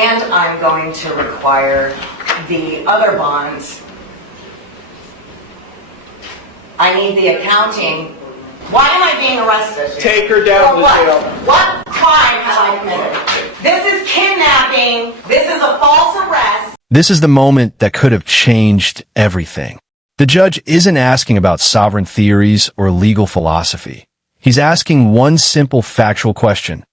and I'm going to require the other bonds. I need the accounting. Why am I being arrested? Take her down to jail. What crime have I committed? This is kidnapping. This is a false arrest. This is the moment that could have changed everything. The judge isn't asking about sovereign theories or legal philosophy. He's asking one simple factual question.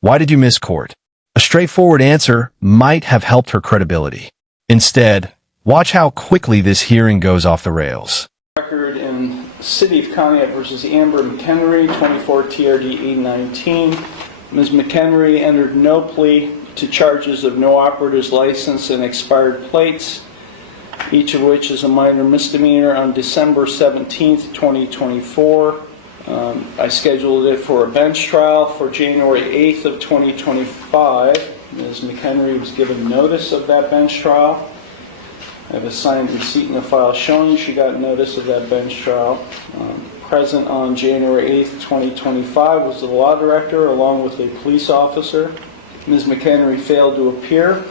Why did you miss court? A straightforward answer might have helped her credibility. Instead, watch how quickly this hearing goes off the rails. Record in City of Conneaut versus Amber McHenry, 24 TRD 819. Ms. McHenry entered no plea to charges of no operator's license and expired plates, each of which is a minor misdemeanor, on December 17th, 2024. I scheduled it for a bench trial for January 8th of 2025. Ms. McHenry was given notice of that bench trial. I have a signed receipt in the file showing she got notice of that bench trial. Present on January 8th, 2025 was the law director along with a police officer. Ms. McHenry failed to appear.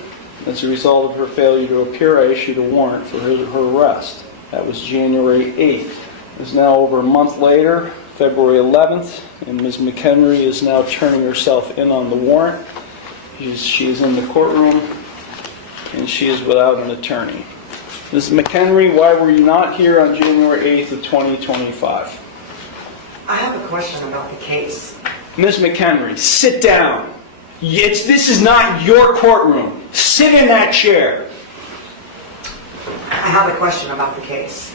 As a result of her failure to appear, I issued a warrant for her arrest. That was January 8th. It's now over a month later, February 11th, and Ms. McHenry is now turning herself in on the warrant. She is in the courtroom, and she is without an attorney. Ms. McHenry, why were you not here on January 8th of 2025? I have a question about the case. Ms. McHenry, sit down. This is not your courtroom. Sit in that chair. I have a question about the case.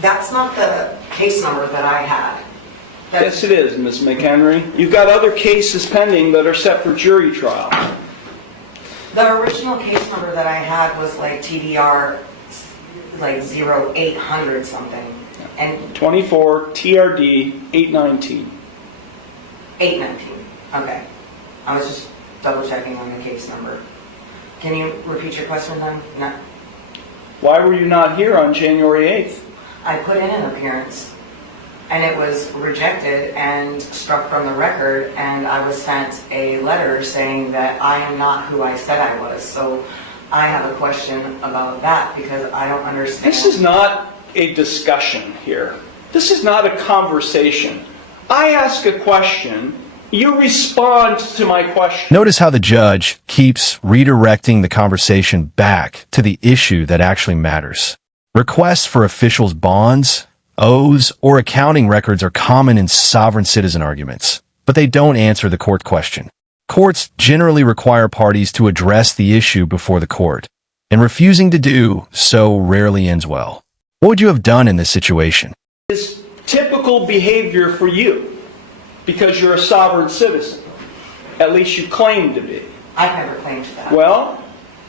That's not the case number that I had. Yes, it is, Ms. McHenry. You've got other cases pending that are set for jury trial. The original case number that I had was like TDR, like 0800 something. And 24 TRD 819. 819. Okay. I was just double checking on the case number. Can you repeat your question then? No. Why were you not here on January 8th? I put in an appearance and it was rejected and struck from the record, and I was sent a letter saying that I am not who I said I was. So I have a question about that because I don't understand. This is not a discussion here. This is not a conversation. I ask a question, you respond to my question. Notice how the judge keeps redirecting the conversation back to the issue that actually matters. Requests for officials' bonds, oaths, or accounting records are common in sovereign citizen arguments, but they don't answer the court question. Courts generally require parties to address the issue before the court, and refusing to do so rarely ends well. What would you have done in this situation? It's typical behavior for you, because you're a sovereign citizen. At least you claim to be. I've never claimed that. Well,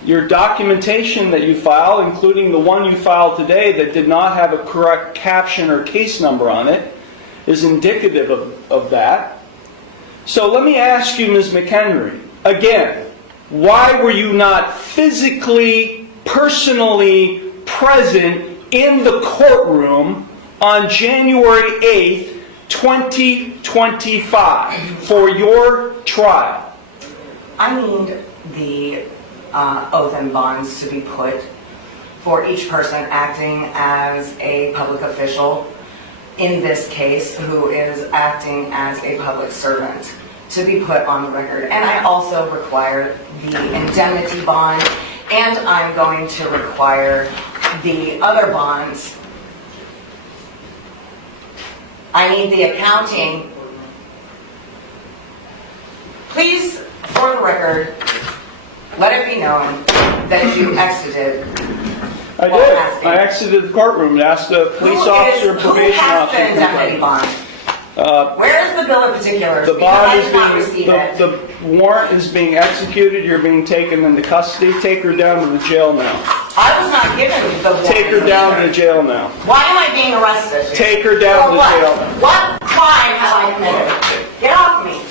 your documentation that you file, including the one you filed today that did not have a correct caption or case number on it, is indicative of that. So let me ask you, Ms. McHenry, again, why were you not physically, personally present in the courtroom on January 8th, 2025 for your trial? I need the oath and bonds to be put for each person acting as a public official, in this case, who is acting as a public servant, to be put on the record. And I also require the indemnity bond, and I'm going to require the other bonds. I need the accounting. Please, for the record, let it be known that you exited. I did. I exited the courtroom and asked the police officer and probation officer. Who has the indemnity bond? Where is the bill of particulars? The bond is being, the warrant is being executed. You're being taken into custody. Take her down to the jail now. I was not given the warrant. Take her down to the jail now. Why am I being arrested? Take her down to the jail now. What crime have I committed? Get off me.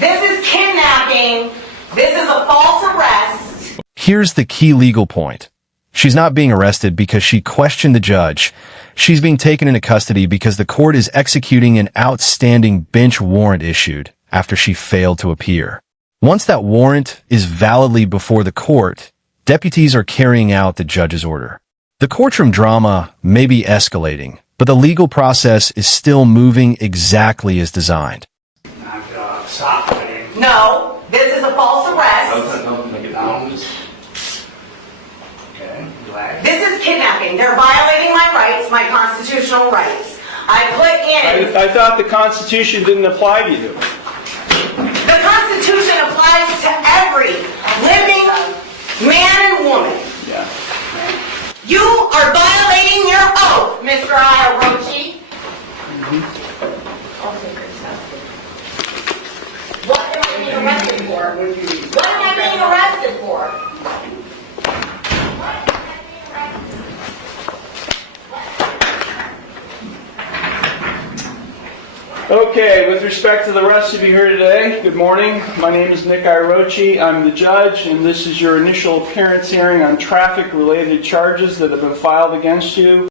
This is kidnapping. This is a false arrest. Here's the key legal point. She's not being arrested because she questioned the judge. She's being taken into custody because the court is executing an outstanding bench warrant issued after she failed to appear. Once that warrant is validly before the court, deputies are carrying out the judge's order. The courtroom drama may be escalating, but the legal process is still moving exactly as designed. Stop fighting. No, this is a false arrest. No, take it down. Okay, relax. This is kidnapping. They're violating my rights, my constitutional rights. I put in... I thought the Constitution didn't apply to you. The Constitution applies to every living man and woman. Yeah. You are violating your oath, Mr. Ayarochi. I'll take her stuff. What am I being arrested for? What am I being arrested for? Okay, with respect to the rest of you here today, good morning. My name is Nick Iarochi. I'm the judge, and this is your initial appearance hearing on traffic-related charges that have been filed against you.